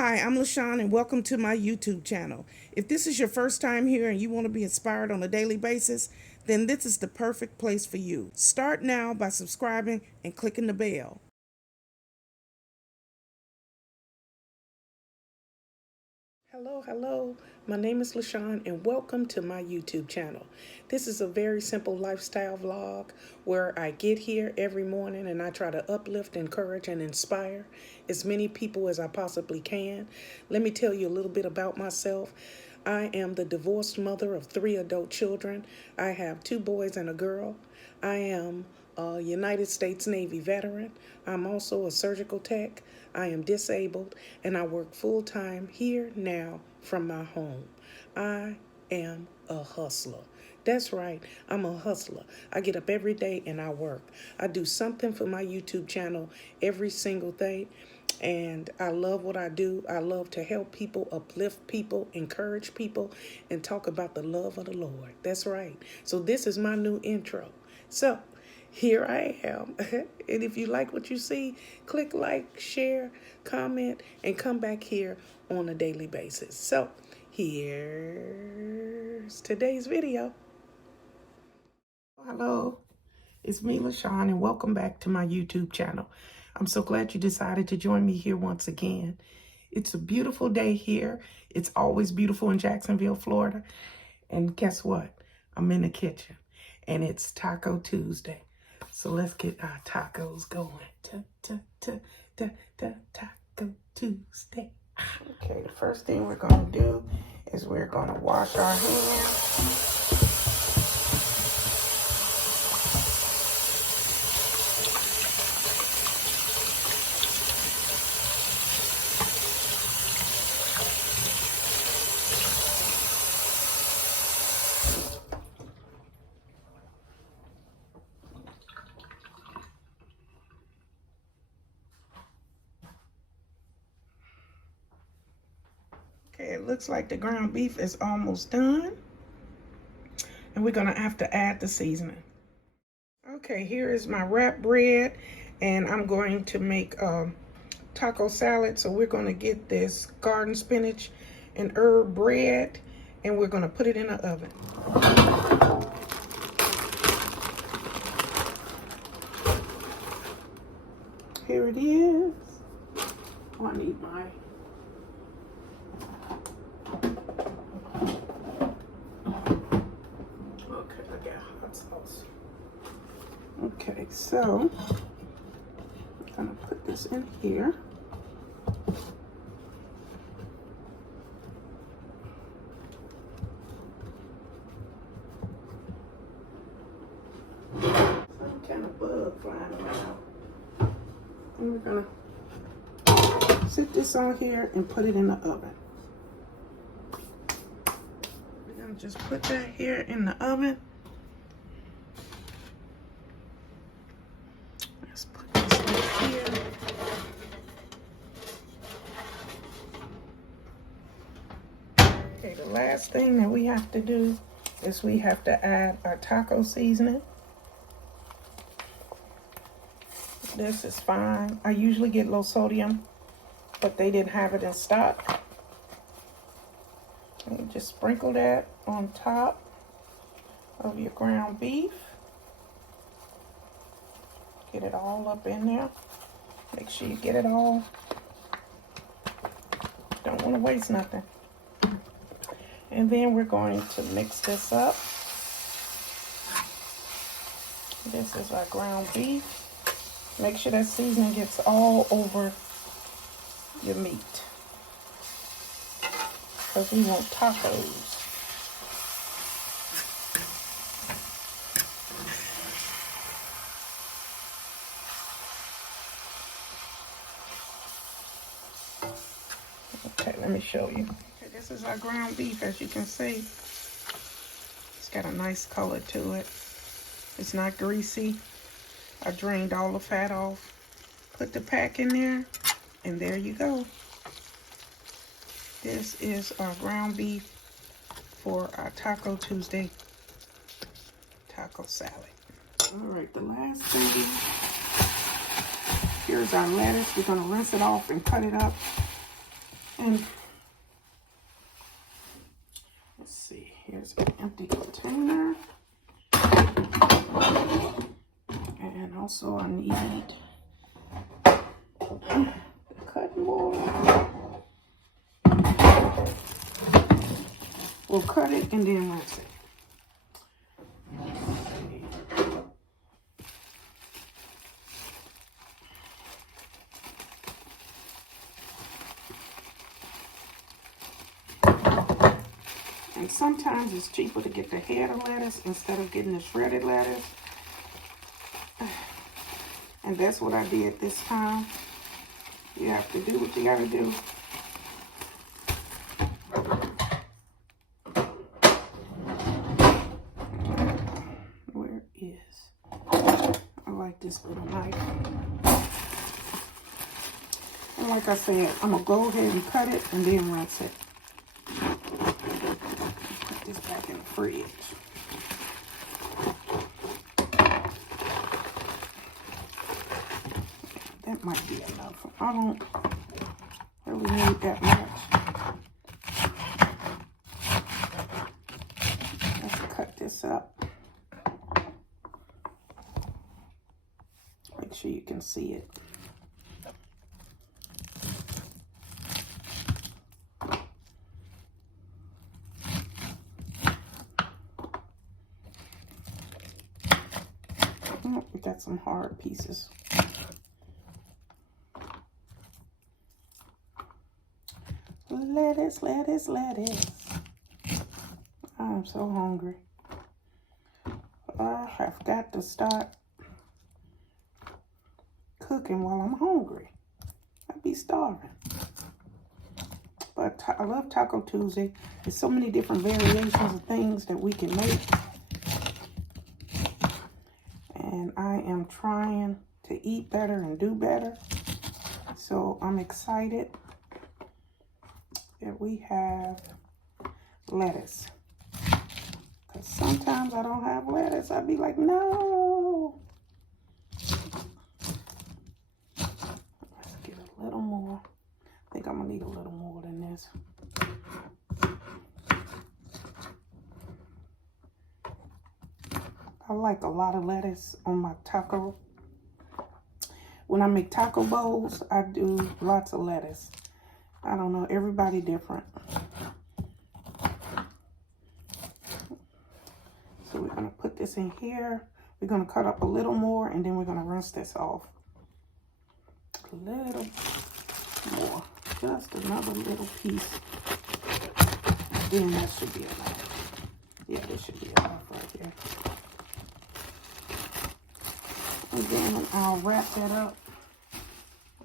Hi, I'm LaShawn and welcome to my YouTube channel. If this is your first time here and you want to be inspired on a daily basis, then this is the perfect place for you. Start now by subscribing and clicking the bell. Hello. My name is LaShawn and welcome to my YouTube channel. This is a very simple lifestyle vlog where I get here every morning and I try to uplift, encourage, and inspire as many people as I possibly can. Let me tell you a little bit about myself. I am the divorced mother of 3 adult children. I have 2 boys and a girl. I am a United States Navy veteran. I'm also a surgical tech. I am disabled and I work full-time here now from my home. I am a hustler. That's right, I'm a hustler. I get up every day and I work. I do something for my YouTube channel every single day. And I love what I do. I love to help people, uplift people, encourage people, and talk about the love of the Lord. That's right. So this is my new intro. So here I am. And if you like what you see, click like, share, comment, and come back here on a daily basis. So here's today's video. Hello, it's me, LaShawn, and welcome back to my YouTube channel. I'm so glad you decided to join me here once again. It's a beautiful day here. It's always beautiful in Jacksonville, Florida. And guess what? I'm in the kitchen, and it's Taco Tuesday. So let's get our tacos going. Taco Tuesday. Okay, the first thing we're going to do is we're going to wash our hands. Okay, it looks like the ground beef is almost done. And we're gonna have to add the seasoning. Okay, here is my wrap bread, and I'm going to make taco salad. So we're gonna get this garden spinach and herb bread, and we're gonna put it in the oven. Here it is. Oh, I need my Okay, so I'm gonna put this in here. Some kind of bug flying around. And we're gonna sit this on here and put it in the oven. We're gonna just put that here in the oven. Let's put this right here. Okay, the last thing that we have to do is we have to add our taco seasoning. This is fine. I usually get low sodium, but they didn't have it in stock. And you just sprinkle that on top of your ground beef. Get it all up in there. Make sure you get it all. Don't want to waste nothing. And then we're going to mix this up. This is our ground beef. Make sure that seasoning gets all over your meat, because we want tacos. Okay, let me show you. Okay, this is our ground beef. As you can see, it's got a nice color to it. It's not greasy. I drained all the fat off. Put the pack in there, and there you go. This is our ground beef for our Taco Tuesday taco salad. All right, the last thing, here's our lettuce. We're gonna rinse it off and cut it up. then, let's see, here's an empty container. And also I need the cutting board. We'll cut it and then rinse it. And sometimes it's cheaper to get the head of lettuce instead of getting the shredded lettuce. And that's what I did this time. You have to do what you gotta do. Where is? I like this little knife. And like I said, I'm gonna go ahead and cut it and then rinse it. Put this back in the fridge. That might be enough. I don't really need that much. Let's cut this up. Make sure you can see it. Oh, we got some hard pieces. Lettuce, lettuce, lettuce. I'm so hungry. I have got to start cooking while I'm hungry. I'd be starving. But I love Taco Tuesday. There's so many different variations of things that we can make. And I am trying to eat better and do better. So I'm excited that we have lettuce. Because sometimes I don't have lettuce. I'd be like, no. Let's get a little more. I think I'm going to need a little more than this. I like a lot of lettuce on my taco. When I make taco bowls, I do lots of lettuce. I don't know, everybody different. So we're gonna put this in here. We're gonna cut up a little more and then we're gonna rinse this off. A little more, just another little piece. Then that should be enough. Yeah, this should be enough right here. And then I'll wrap that up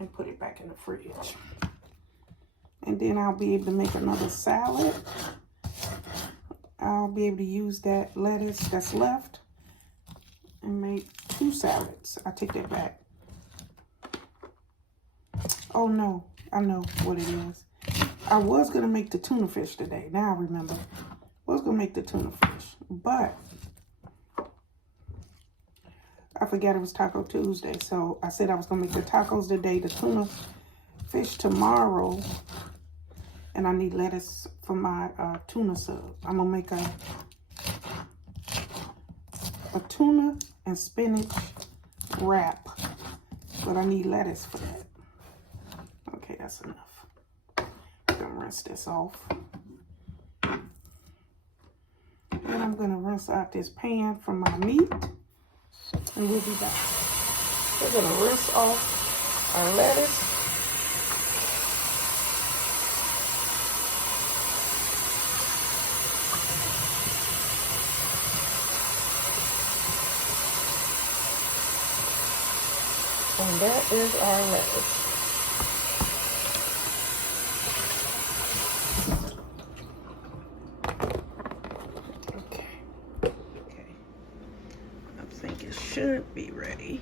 and put it back in the fridge. And then I'll be able to make another salad. I'll be able to use that lettuce that's left and make 2 salads. I take that back. Oh no, I know what it is. I was gonna make the tuna fish today. Now I remember. I was gonna make the tuna fish, but I forgot it was Taco Tuesday. So I said I was gonna make the tacos today, the tuna fish tomorrow. And I need lettuce for my tuna sub. I'm gonna make a tuna and spinach wrap, but I need lettuce for that. Okay, that's enough. I'm gonna rinse this off. Then I'm gonna rinse out this pan from my meat, and we'll be back. We're gonna rinse off our lettuce. And that is our lettuce. Okay. I think it should be ready.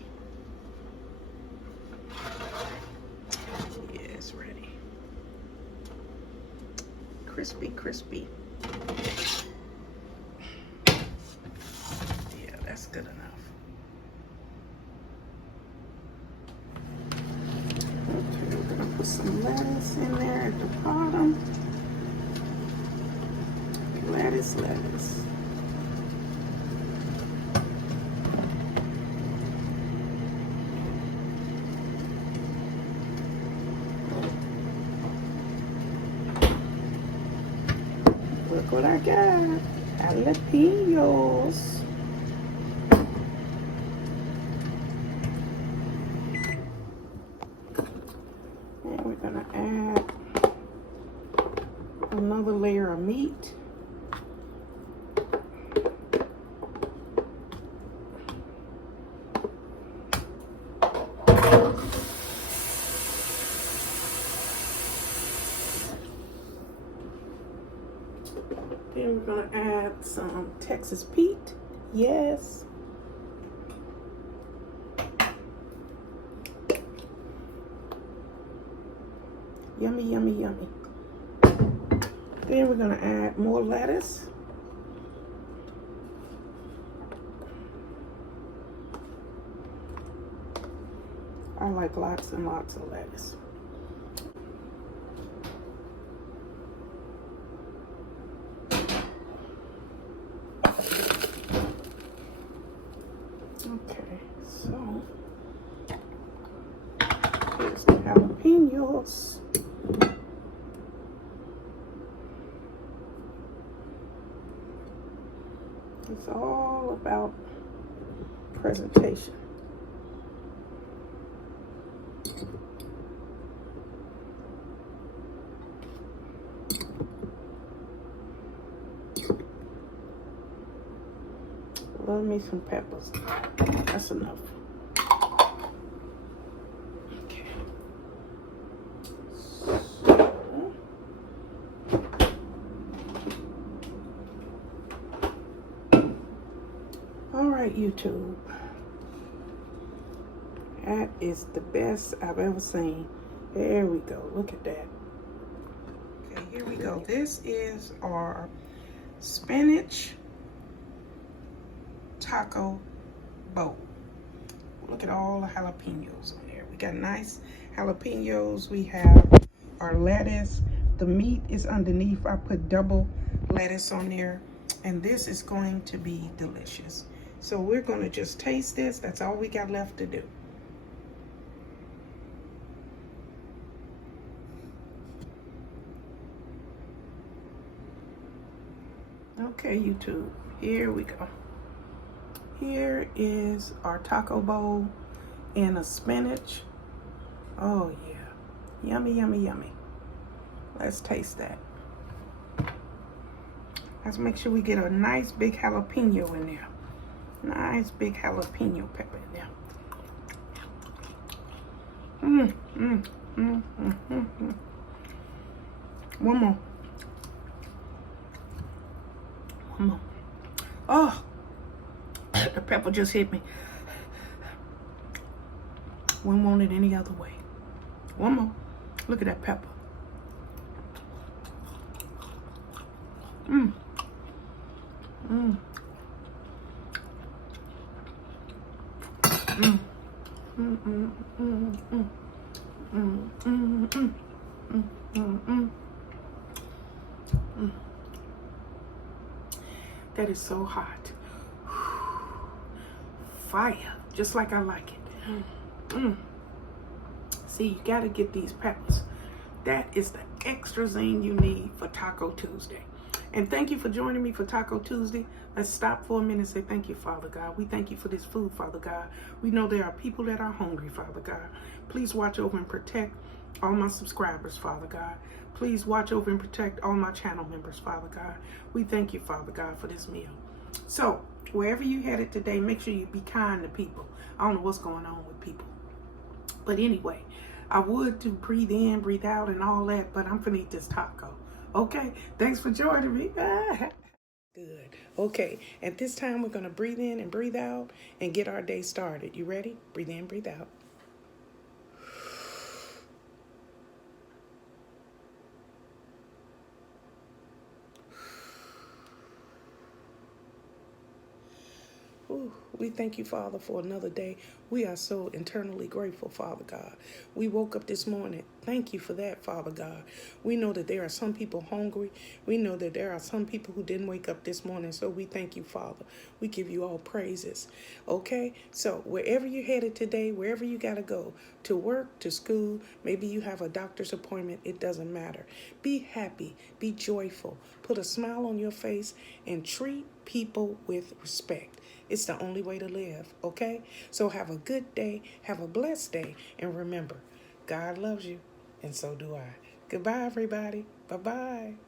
Yeah, it's ready. Crispy, crispy. Yeah, that's good enough. Put some lettuce in there at the bottom. lettuce, lettuce. Look what I got. Jalapenos. And we're gonna add another layer of meat. Then we're gonna add some Texas Pete. Yes. Yummy, yummy, yummy. Then we're gonna add more lettuce. I like lots and lots of lettuce. Okay, so here's the jalapenos. It's all about presentation. Love me some peppers. That's enough. Okay. All right, YouTube. That is the best I've ever seen. There we go. Look at that. Okay, here we go. This is our spinach taco bowl. Look at all the jalapenos on there. We got nice jalapenos. We have our lettuce. The meat is underneath. I put double lettuce on there. And this is going to be delicious. So we're going to just taste this. That's all we got left to do. Okay, YouTube, here we go. Here is our taco bowl and a spinach. Oh yeah, yummy, yummy, yummy. Let's taste that. Let's make sure we get a nice big jalapeno in there. Nice big jalapeno pepper in there. One more. One more. Oh, the pepper just hit me. Wouldn't want it any other way. One more. Look at that pepper. That is so hot. Fire, just like I like it. See, you gotta get these peppers. That is the extra zing you need for Taco Tuesday. And thank you for joining me for Taco Tuesday. Let's stop for a minute and say thank you, Father God. We thank you for this food, Father God. We know there are people that are hungry, Father God. Please watch over and protect all my subscribers, Father God. Please watch over and protect all my channel members, Father God. We thank you, Father God, for this meal. So, wherever you headed today, make sure you be kind to people. I don't know what's going on with people. But anyway, I would to breathe in, breathe out, and all that, but I'm finna eat this taco. Okay? Thanks for joining me. Good. Okay, at this time, we're gonna breathe in and breathe out and get our day started. You ready? Breathe in, breathe out. Ooh, Ooh, we thank you, Father, for another day. We are so internally grateful, Father God. We woke up this morning. Thank you for that, Father God. We know that there are some people hungry. We know that there are some people who didn't wake up this morning. So we thank you, Father. We give you all praises. Okay? So wherever you're headed today, wherever you got to go, to work, to school, maybe you have a doctor's appointment, it doesn't matter. Be happy. Be joyful. Put a smile on your face and treat people with respect. It's the only way to live, okay? So have a good day, have a blessed day, and remember, God loves you, and so do I. Goodbye, everybody. Bye-bye.